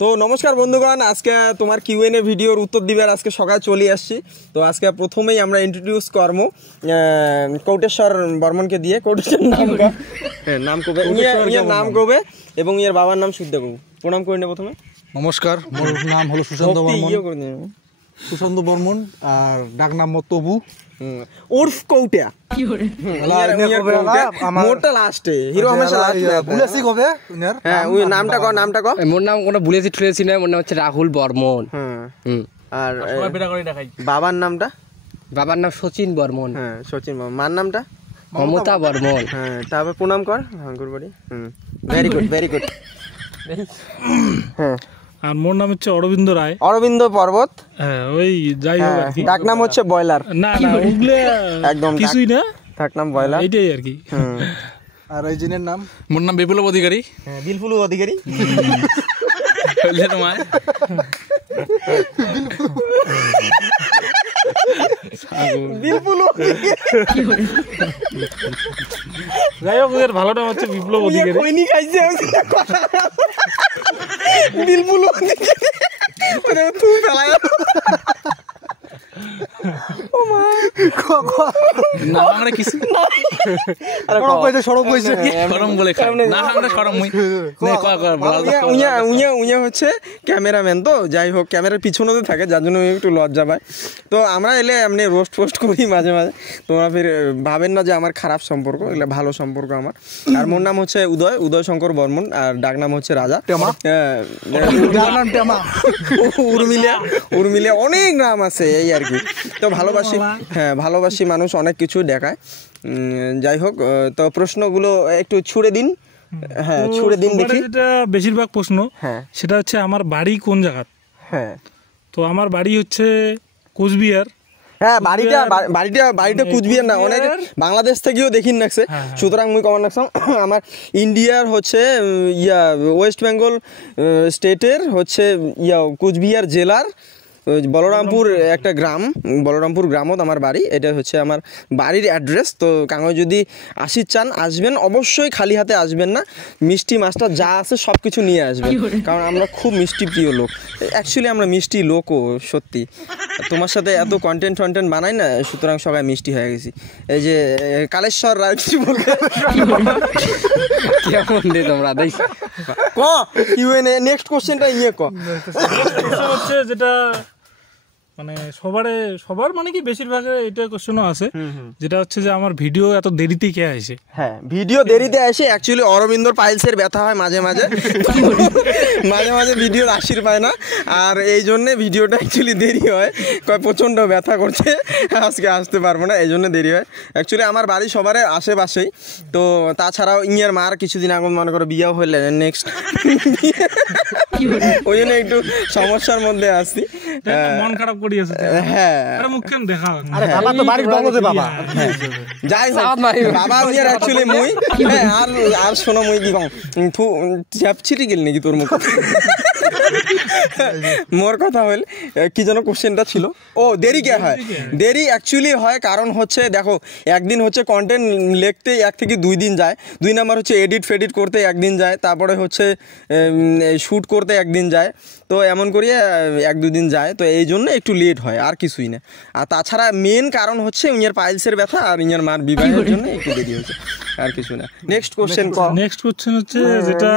তো নমস্কার বন্ধুগণ, আজকে তোমার কিউএনএ ভিডিওর উত্তর দিবার আজকে সকালে চলে আসছি। তো আজকে প্রথমেই আমরা ইন্ট্রোডিউস করবো কৌটেশ্বর বর্মনকে দিয়ে। কৌটেশ্বর নাম কবে, ইয়ের নাম কবে এবং ইয়ের বাবার নাম শুদ্ধ কবু। প্রণাম করে নে প্রথমে। নমস্কার, মোর নাম হলো সুশান্ত বর্মন। সুশান্ত বর্মন আর ডাক নাম তবু উর্ফ কৌটিয়া। মোরটা লাস্টে হিরো হামেশা লাস্টে বুলেছি কবে হ্যাঁ ওই নামটা কর, নামটা কর। মোর নাম কোনো বুলেছি ঠুলেছি না, মোর নাম হচ্ছে রাহুল বর্মন। আর বাবার নামটা? বাবার নাম সচিন বর্মন। হ্যাঁ সচিন বর্মন। মার নামটা? মমতা বর্মন। হ্যাঁ তারপর প্রণাম কর। হ্যাঁ good body. Very good very good. হ্যাঁ আর মোর নাম হচ্ছে অরবিন্দ রায়। অরবিন্দ পর্বত। হ্যাঁ ওই যাই হোক আর কি। ডাক নাম হচ্ছে বয়লার। না না ওগুলো একদম কিছুই না, ডাক নাম বয়লার, এইটাই আর কি। আর এই জিনের নাম? মোর নাম বিপ্লব অধিকারী। হ্যাঁ বিলফুল অধিকারী। তোমার বিলফুল যাই হোক এর ভালো নাম হচ্ছে বিপ্লব অধিকারী। কইনি খাইছে বিলফুল অধিকারী। ওরে তুই ফেলাই না আমরা কিছু সড়ক কইছে, সড়ক কইছে শরম বলে খাই না, আমরা শরম মুই উইয়া হচ্ছে ক্যামেরাম্যান। তো যাই হোক ক্যামেরার পিছনেতে থাকে, যার জন্য একটু লজ্জা পায়। তো আমরা এলে এমনি রোস্ট ফোস্ট করি মাঝে মাঝে। তোমরা ফির ভাবেন না যে আমার খারাপ সম্পর্ক, এগুলো ভালো সম্পর্ক আমার। আর মোর নাম হচ্ছে উদয় শঙ্কর বর্মন আর ডাক নাম হচ্ছে রাজা। উর্মিলিয়া অনেক নাম আছে এই আর কি। তো ভালোবাসি, হ্যাঁ ভালোবাসি মানুষ অনেক কিছু দেখায়। যাই হোক তো প্রশ্নগুলো একটু ছুড়ে দিন। হ্যাঁ ছুড়ে দিন দেখি। যেটা বেশিরভাগ প্রশ্ন হ্যাঁ সেটা হচ্ছে আমার বাড়ি কোন জায়গা। হ্যাঁ তো আমার বাড়ি হচ্ছে কোচবিহার। হ্যাঁ বাড়িটা কুচবিহার না, অনেক বাংলাদেশ থেকেও দেখিন নাকছে। সুতরাং মুই কমান নাকছাম আমার ইন্ডিয়ার হচ্ছে ওয়েস্ট বেঙ্গল স্টেটের হচ্ছে কুচবিহার জেলার বলরামপুর একটা গ্রাম, বলরামপুর গ্রামত আমার বাড়ি। এটা হচ্ছে আমার বাড়ির অ্যাড্রেস। তো কাঙো যদি আসির চান আসবেন, অবশ্যই খালি হাতে আসবেন না, মিষ্টি মাছটা যা আছে সব কিছু নিয়ে আসবেন, কারণ আমরা খুব মিষ্টি প্রিয় লোক। অ্যাকচুয়ালি আমরা মিষ্টি লোকও সত্যি। তোমার সাথে এত কন্টেন্ট বানাই না, সুতরাং সবাই মিষ্টি হয়ে গেছি। এই যে কালেশ্বর রায় কিছু বলবে কেমন রে তোমরা দেখ ক ইউএনএ নেক্সট কোশ্চেনটা ক হচ্ছে যেটা মানে সবার মানে কি বেশিরভাগের এটা কোশ্চেনও আছে, যেটা হচ্ছে যে আমার ভিডিও এত দেরিতে কে আসে। হ্যাঁ ভিডিও দেরিতে আসে। অ্যাকচুয়ালি অরবিন্দর পাইলসের ব্যথা হয় মাঝে মাঝে ভিডিও আসির পায় না, আর এই জন্যে ভিডিওটা অ্যাকচুয়ালি দেরি হয়। প্রচণ্ড ব্যথা করছে, আজকে আসতে পারবো না, এই জন্য দেরি হয়। অ্যাকচুয়ালি আমার বাড়ি সবার আশেপাশেই। তো তাছাড়াও ইয়ের মার কিছুদিন আগে মনে করো বিয়েও হইলে নেক্সট, ওই জন্য একটু সমস্যার মধ্যে আসছি। মন খারাপ করি আছে। হ্যাঁ মুখখান দেখা আরে বাবা তো বাড়ির বলতে বাবা। যাই হোক বাবা উইয়ার অ্যাকচুয়ালি মুই আর শোনো মুই কি কম ছিটি গেল নাকি তোর মুখ। মোর কথা হল কি যেন কোশ্চেনটা ছিল। ও দেরি কে হয়? দেরি অ্যাকচুয়ালি হয় কারণ হচ্ছে দেখো, একদিন হচ্ছে কন্টেন্ট লিখতে 1 থেকে 2 দিন যায়, 2 নাম্বার হচ্ছে এডিট ফেডিট করতে 1 দিন যায়, তারপরে হচ্ছে শ্যুট করতে 1 দিন যায়। তো এমন করিয়ে 1-2 দিন যায়, তো এই জন্য একটু লেট হয়, আর কিছুই না। আর তাছাড়া মেন কারণ হচ্ছে ইঞ্জার পাইলসের ব্যথা আর ইঞ্জার মার বিবাহের জন্য একটু দেরি হয়েছে, আর কিছু না। নেক্সট কোশ্চেন হচ্ছে যেটা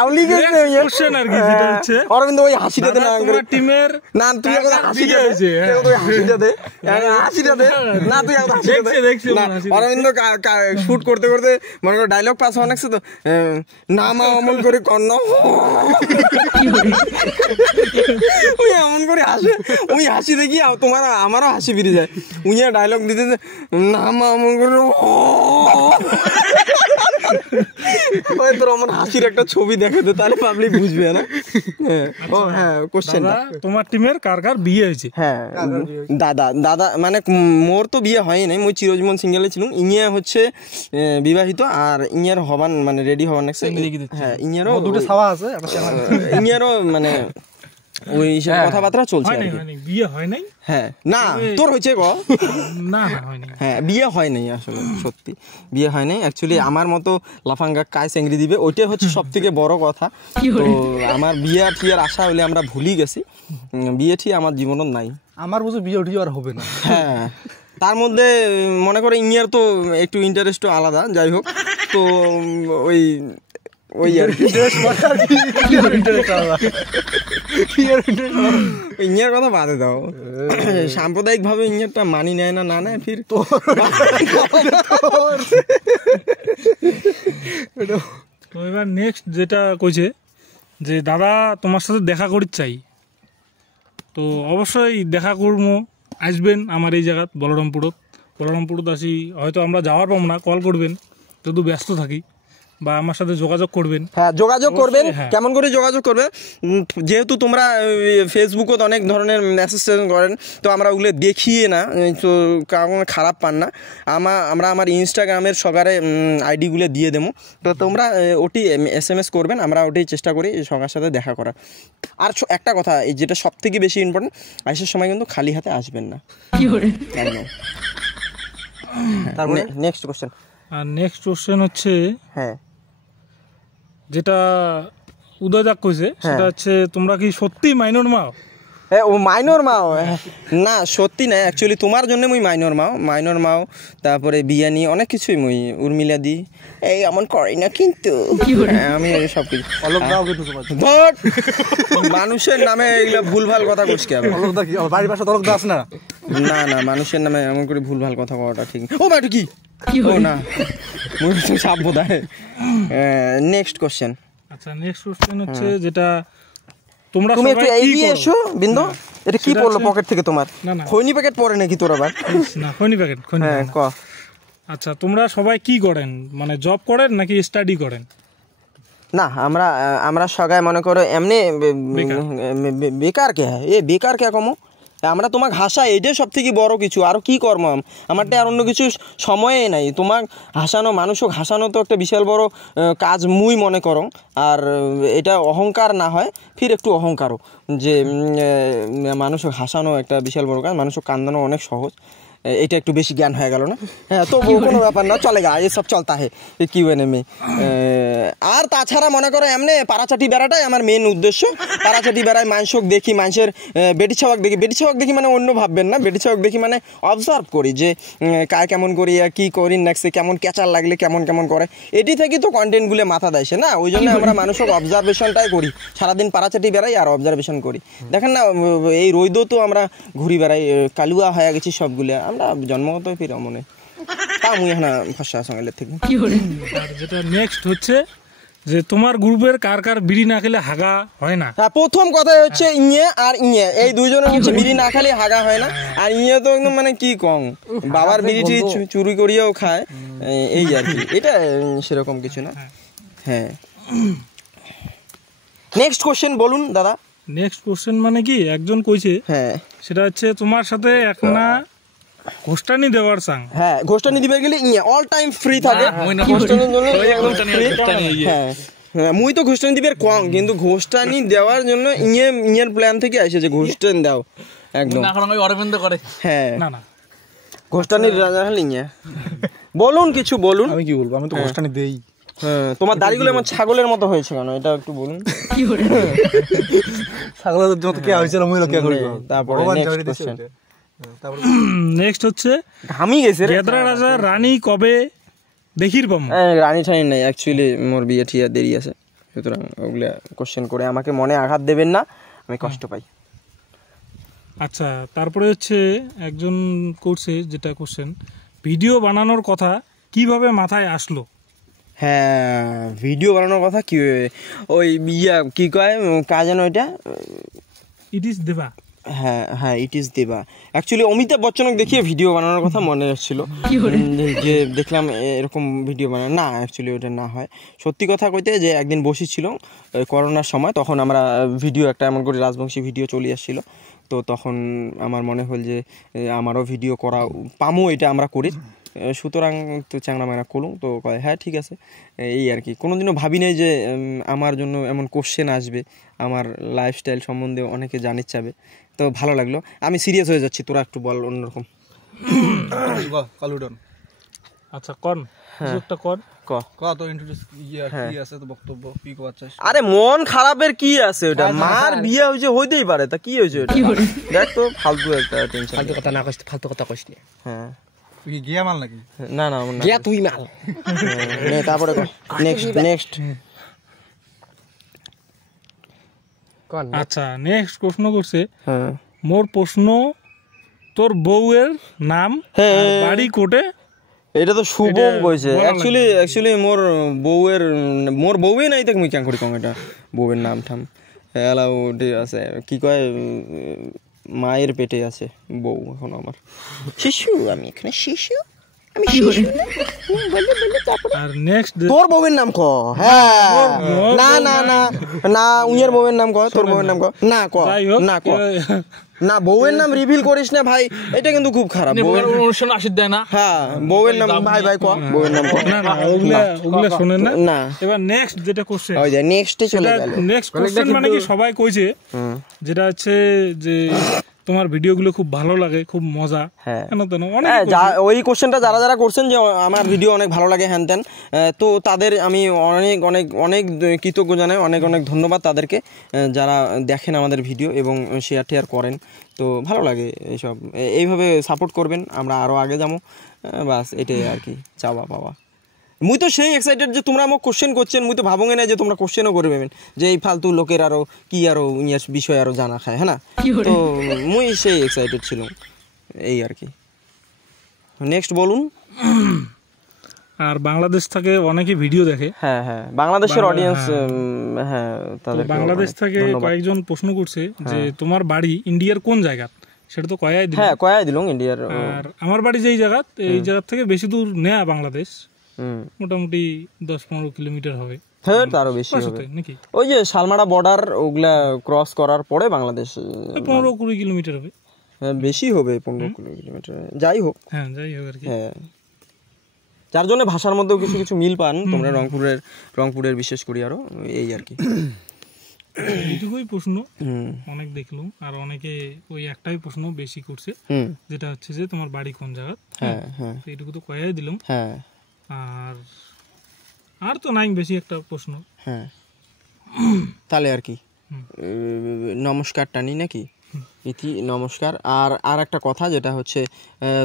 আউলি গেছে কোশ্চেন আর কি, যেটা হচ্ছে অরবিন্দ ওই হাসিটা দে না তোমার টিমের। না তুই এখন হাসিটা দে, তুই হাসিটা দে, হাসিটা দে না, তুই এখন হাসিটা দে। অরবিন্দ শুট করতে করতে মনে করো ডায়লগ পাস হওয়া লাগছে তো, না মা অমন করে কর্ণ ওই এমন করে হাসে, ওই হাসি দেখি তোমার আমারও হাসি ফিরে যায়। উনি ডায়লগ দিতে না মা অমন করে তোর আমার হাসির একটা ছবি দেখাতে, তাহলে পাবলিক বুঝবে না। ও হ্যাঁ কোশ্চেনটা তোমার টিমের কার কার বিয়ে হয়েছে? হ্যাঁ দাদা মানে মোর তো বিয়ে হয় নাই, মুই চিরজীবন সিঙ্গেলে ছিলাম। ইনিয়া হচ্ছে বিবাহিত, আর ইনিয়ার হবান মানে রেডি হবান। হ্যাঁ ইনিয়ারও দুটো ছাওয়া আছে, ইনিয়ারও মানে ওই হিসেবে কথাবার্তা চলছে আর কি। হয়নি, বিয়ে হয় নাই। হ্যাঁ না তোর হয়েছে গ না হয়নি। হ্যাঁ বিয়ে হয় নাই আসলে, সত্যি বিয়ে হয় নাই। অ্যাকচুয়ালি আমার মতো লাফাঙ্গা কায় চেংড়ি দিবে ওইটাই হচ্ছে সব থেকে বড় কথা। তো আমার বিয়ে টিয়ার আশা হলে আমরা ভুলি গেছি, বিয়ে ঠিক আমার জীবনত নাই। আমার বুঝে বিয়ে উঠিয়ে আর হবে না। হ্যাঁ তার মধ্যে মনে করে ইঞ্জিনিয়ার তো একটু ইন্টারেস্টও আলাদা, যাই হোক। তো ওই আর কি ইঞ্জিনিয়ার কথা বাদে দাও, সাম্প্রদায়িক ভাবে ইঞ্জিনিয়ারটা মানি নেয় না নেয় ফির তো এবার নেক্সট যেটা কইছে যে দাদা তোমার সাথে দেখা করি চাই, তো অবশ্যই দেখা করবো, আসবেন আমার এই জায়গাত বলরামপুরত আসি। হয়তো আমরা যাওয়ার পাবো না, কল করবেন যদি ব্যস্ত থাকি, বা আমার সাথে যোগাযোগ করবেন। হ্যাঁ যোগাযোগ করবেন। হ্যাঁ। কেমন করে যোগাযোগ করবে, যেহেতু তোমরা ফেসবুকত অনেক ধরনের মেসেজ করেন, তো আমরা ওগুলো দেখিয়ে না, তো কারণ খারাপ পান না। আমরা আমার ইনস্টাগ্রামের সকারে আইডিগুলো দিয়ে দেবো, তো তোমরা ওটি SMS করবেন, আমরা ওটাই চেষ্টা করি সবার সাথে দেখা করার। আর একটা কথা, যেটা সব থেকে বেশি ইম্পর্টেন্ট, আসার সময় কিন্তু খালি হাতে আসবেন না। তারপরে নেক্সট কোশ্চেন। আর নেক্সট কোশ্চেন হচ্ছে হ্যাঁ যেটা উদয়দাক কইছে, সেটা হচ্ছে তোমরা কি সত্যি মাইনর মাও? ও মাইনর মাও না, সত্যি না। অ্যাকচুয়ালি তোমার জন্য মুই মাইনর মাও, তারপরে বিয়ানি অনেক কিছুই মুই উর্মিলা দি এই এমন করি না, কিন্তু আমি সব কিছু মানুষের নামে এগুলা ভুলভাল কথা কইছি। বাড়ির পাশে তলক দাস না, না মানুষের নামে এমন করে ভুলভাল কথা কওয়াটা ঠিক। ও বাটু কি ও না মুই তো সাপ বোধহয়। Next question. আচ্ছা নেক্সট কোশ্চেন হচ্ছে যেটা তোমরা তুমি একটু সবাই কি এগিয়ে করো? এসো বিন্দু। এটা কি সেটা পড়লো হচ্ছে- পকেট থেকে তোমার? না, না। খৈনি প্যাকেট পড়ে নাকি তোর আবার? না খৈনি প্যাকেট হ্যাঁ ক। আচ্ছা তোমরা সবাই কি করেন, মানে জব করেন নাকি স্টাডি করেন? না আমরা সবাই মনে করো এমনি বেকার কে বেকার কে কমো, আমরা তোমাকে হাসা এটাই সব থেকে বড় কিছু। আরও কি কর্ম আমারটা আর অন্য কিছু সময়ে নাই। তোমাক হাসানো, মানুষক হাসানো তো একটা বিশাল বড় কাজ মুই মনে করো। আর এটা অহংকার না হয়, ফির একটু অহংকারও, যে মানুষক হাসানো একটা বিশাল বড় কাজ, মানুষক কান্দানো অনেক সহজ। এটা একটু বেশি জ্ঞান হয়ে গেল না? হ্যাঁ তো কোনো ব্যাপার না, চলে গা, এসব চলতা হে কি এনে। আর তাছাড়া মনে করো এমনি পাড়াচাটি বেড়াটাই আমার মেন উদ্দেশ্য। পাড়াচাটি বেড়ায় মানুষক দেখি, মানুষের বেটি ছাওয়াক দেখি মানে অন্য ভাববেন না, বেটি ছাওয়াক দেখি মানে অবজার্ভ করি যে কায় কেমন করি, কি করি নেক্সট, কেমন ক্যাচার লাগলে কেমন করে, এটি থেকে তো কন্টেন্টগুলো মাথা দেয় না। ওই জন্য আমরা মানুষক অবজারভেশনটাই করি, সারাদিন পাড়াচাটি বেড়াই আর অবজারভেশন করি। দেখেন না এই রোদও তো আমরা ঘুরি বেড়াই, কালুয়া হয়ে গেছি সবগুলো, আমরা জন্মগত ফির মনে তা মুই এখন ভাষা সঙ্গে থেকে। আর যেটা নেক্সট হচ্ছে যে তোমার গ্রুপের কার বিড়ি না খেলে হাগা হয় না? হ্যাঁ প্রথম কথা হচ্ছে ইয়ে আর ইয়ে, এই দুইজনের হচ্ছে বিড়ি না খালি হাগা হয় না। আর ইয়ে তো একদম মানে কি কম, বাবার বিড়িটি চুরি করিয়েও খায়, এই আর কি, এটা সেরকম কিছু না। হ্যাঁ নেক্সট কোশ্চেন বলুন দাদা। নেক্সট কোশ্চেন মানে কি একজন কইছে, হ্যাঁ সেটা হচ্ছে তোমার সাথে একটা ঘোষ্টানি দেওয়ার চাং। হ্যাঁ ঘোষ্টানি দিবে গেলে ইয়ে অল টাইম ফ্রি থাকে ঘোষ্টানির জন্য। হ্যাঁ মুই তো ঘোষ্টানি দিবে কম, কিন্তু ঘোষ্টানি দেওয়ার জন্য ইয়ের প্ল্যান থেকে আসে যে ঘোষ্টানি দাও একদম। অরবিন্দ করে। হ্যাঁ না ঘোষ্টানির রাজা হলে ইয়ে বলুন, কিছু বলুন। আমি কি বলবো, আমি তো গোষ্ঠানি দেই। হ্যাঁ তোমার দাড়িগুলো আমার ছাগলের মতো হয়েছে কেন, এটা একটু বলুন। ছাগলের মতো কে হয়েছিল মুই কে করি। তারপরে next question। নেক্সট হচ্ছে ঘামি গেছে রে। গেদরা রাজা রানী কবে দেখির পাম? রানী ঠানি নাই, অ্যাকচুয়ালি মোর বিয়ে ঠিয়া দেরি আছে, সুতরাং ওগুলা কোশ্চেন করে আমাকে মনে আঘাত দেবেন না, আমি কষ্ট পাই। আচ্ছা তারপরে হচ্ছে একজন করছে যেটা কোশ্চেন, ভিডিও বানানোর কথা কিভাবে মাথায় আসলো? হ্যাঁ ভিডিও বানানোর কথা কি ওই ইয়া কি কয় কাজ যেন ওইটা, ইট ইজ দেবা। হ্যাঁ ইট ইজ দেবা। অ্যাকচুয়ালি অমিতাভ বচ্চনকে দেখিয়ে ভিডিও বানানোর কথা মনে এসেছিল, যে দেখলাম এরকম ভিডিও বানানো না, অ্যাকচুয়ালি ওটা না হয়। সত্যি কথা কইতে যে একদিন বসেছিল করোনার সময়, তখন আমরা ভিডিও একটা এমন করে রাজবংশী ভিডিও চলে আসছিল, তো তখন আমার মনে হল যে আমারও ভিডিও করা পামো, এটা আমরা করি। সুতরাং তো চ্যাংড়া ম্যাংড়া করলুম, তো কয় হ্যাঁ ঠিক আছে। এই আর কি, কোনোদিনও ভাবি নাই যে আমার জন্য এমন কোশ্চেন আসবে, আমার লাইফস্টাইল সম্বন্ধে অনেকে জানিতে চাবে, তো ভালো লাগলো। আমি সিরিয়াস হয়ে যাচ্ছি, তোরা একটু বল অন্যরকম। কালুডন আচ্ছা কর কিছু একটা কর। ক তো ইন্ট্রোডিউস কি আছে তো বক্তব্য কি কওয়ার চাস? আরে মন খারাপের কি আছে, ওটা মার বিয়ে হয়েছে, হইতেই পারে, তা কি হয়েছে ওটা? দেখ তো ফালতু একটা টেনশন। ফালতু কথা না কইস, ফালতু কথা কইস না। হ্যাঁ তুই কি গিয়া মাল নাকি? না না আমার না। গিয়া তুই মাল। নে তারপরে নেক্সট কোন আচ্ছা নেক্সট প্রশ্ন করছে, হ্যাঁ মোর প্রশ্ন তোর বউয়ের নাম হ্যাঁ। আর বাড়ি কোটে? এটা তো শুভম কইছে। বলা অ্যাকচুয়ালি মোর বউই নাই, তাকে মুই কেন করি কম এটা বউয়ের নাম ঠাম এলা ওটি আছে, কি কয় মায়ের পেটে আছে বউ এখন আমার, শিশু, আমি এখানে শিশু, আমি শিশু। আর নেক্সট তোর বউয়ের নাম ক। হ্যাঁ না না না না, উইয়ের বউয়ের নাম ক, তোর বউয়ের নাম ক না, ক যাই হোক না, ক না, বউয়ের নাম রিভিল করিস না ভাই, এটা কিন্তু খুব খারাপ। বউয়ের অনুষ্ঠান আসিত দেয় না। হ্যাঁ বউয়ের নাম ভাই ক, বউয়ের নাম ক। না না ওগুলা শোনেন না। না এবার নেক্সট যেটা কোশ্চেন, ওই যে নেক্সটে চলে গেল। নেক্সট কোশ্চেন মানে কি সবাই কইছে, যেটা হচ্ছে যে তোমার ভিডিওগুলো খুব ভালো লাগে, খুব মজা, হ্যাঁ। কেন তেন অনেক হ্যাঁ, ওই কোশ্চেনটা যারা করছেন যে আমার ভিডিও অনেক ভালো লাগে হ্যান ত্যান, তো তাদের আমি অনেক অনেক অনেক কৃতজ্ঞ জানাই, অনেক অনেক ধন্যবাদ তাদেরকে, যারা দেখেন আমাদের ভিডিও এবং শেয়ার করেন। তো ভালো লাগে এইসব, এইভাবে সাপোর্ট করবেন, আমরা আরও আগে যাবো, বাস এটাই আর কি চাওয়া পাওয়া। মুই তো সেই এক্সাইটেড যে তোমরা আমাকে কোশ্চেন করছেন, মুই তো ভাবঙ্গে না যে তোমরা কোশ্চেনও করবেন, যে এই ফালতু লোকের আরও কি আরও ইয়ার বিষয় আরও জানা খায়, হ্যাঁ না? তো মুই সেই এক্সাইটেড ছিলাম, এই আর কি। নেক্সট বলুন। আর বাংলাদেশ থেকে অনেকে ভিডিও দেখে, হ্যাঁ হ্যাঁ, বাংলাদেশের অডিয়েন্স, হ্যাঁ তাদের বাংলাদেশ থেকে কয়েকজন প্রশ্ন করছে যে তোমার বাড়ি ইন্ডিয়ার কোন জায়গা, সেটা তো কয়াই দিল। হ্যাঁ কয়াই দিলুম ইন্ডিয়ার। আর আমার বাড়ি যেই জায়গা, এই জায়গা থেকে বেশি দূর নেয়া বাংলাদেশ, মোটামুটি 10-15 কিলোমিটার হবে, হ্যাঁ তারও বেশি হবে নাকি? ওই যে শালমারা বর্ডার ওগুলা ক্রস করার পরে বাংলাদেশ 15-20 কিলোমিটার হবে, বেশি হবে, 15 কিলোমিটার, যাই হোক। হ্যাঁ যাই হোক আর কি। হ্যাঁ, যার জন্য ভাষার মধ্যেও কিছু কিছু মিল পান তোমরা, রংপুরের বিশেষ করে আরো, এই আর কি। এইটুকুই প্রশ্ন অনেক দেখলাম, আর অনেকে ওই একটাই প্রশ্ন বেশি করছে, যেটা হচ্ছে যে তোমার বাড়ি কোন জায়গা। হ্যাঁ হ্যাঁ, এইটুকু তো কয়াই দিলাম। হ্যাঁ আর তো নাই বেশি একটা প্রশ্ন। হ্যাঁ, তাহলে আর কি নমস্কার টানি নাকি, ইতি নমস্কার। আর একটা কথা, যেটা হচ্ছে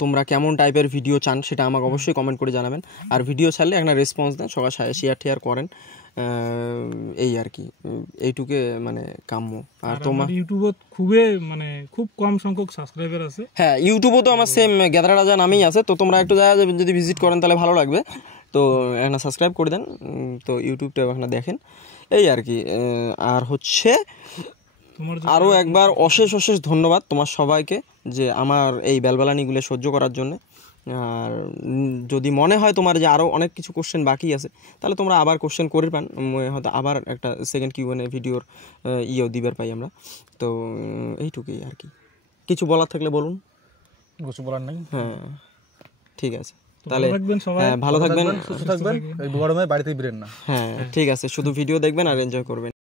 তোমরা কেমন টাইপের ভিডিও চান সেটা আমাকে অবশ্যই কমেন্ট করে জানাবেন, আর ভিডিও ছাড়লে একটা রেসপন্স দেন, সবাই শেয়ার করেন, এই আর কি, এইটুকে মানে কাম্য। আর তোমার ইউটিউবত খুব কম সংখ্যক সাবস্ক্রাইবার আছে। হ্যাঁ, ইউটিউবও তো আমার সেম গ্যাদারা রাজা নামেই আছে, তো তোমরা একটু যদি ভিজিট করেন তাহলে ভালো লাগবে, তো একটা সাবস্ক্রাইব করে দেন, তো ইউটিউবটা একটা দেখেন, এই আর কি। আর হচ্ছে আরও একবার অশেষ ধন্যবাদ তোমার সবাইকে, যে আমার এই বেলবেলানিগুলো সহ্য করার জন্য। আর যদি মনে হয় তোমার যে আরও অনেক কিছু কোশ্চেন বাকি আছে, তাহলে তোমরা আবার কোশ্চেন করে পান, হয়তো আবার একটা সেকেন্ড কিউএনএ ভিডিওর দিবার পাই আমরা। তো এইটুকুই আর কি, কিছু বলার থাকলে বলুন। কিছু বলার নাই। হ্যাঁ ঠিক আছে, তাহলে ভালো থাকবেন, ভালো থাকবেন, সুস্থ থাকবেন, এই গরমে বাড়িতেই বেরেন না। হ্যাঁ ঠিক আছে, শুধু ভিডিও দেখবেন আর এনজয় করবেন।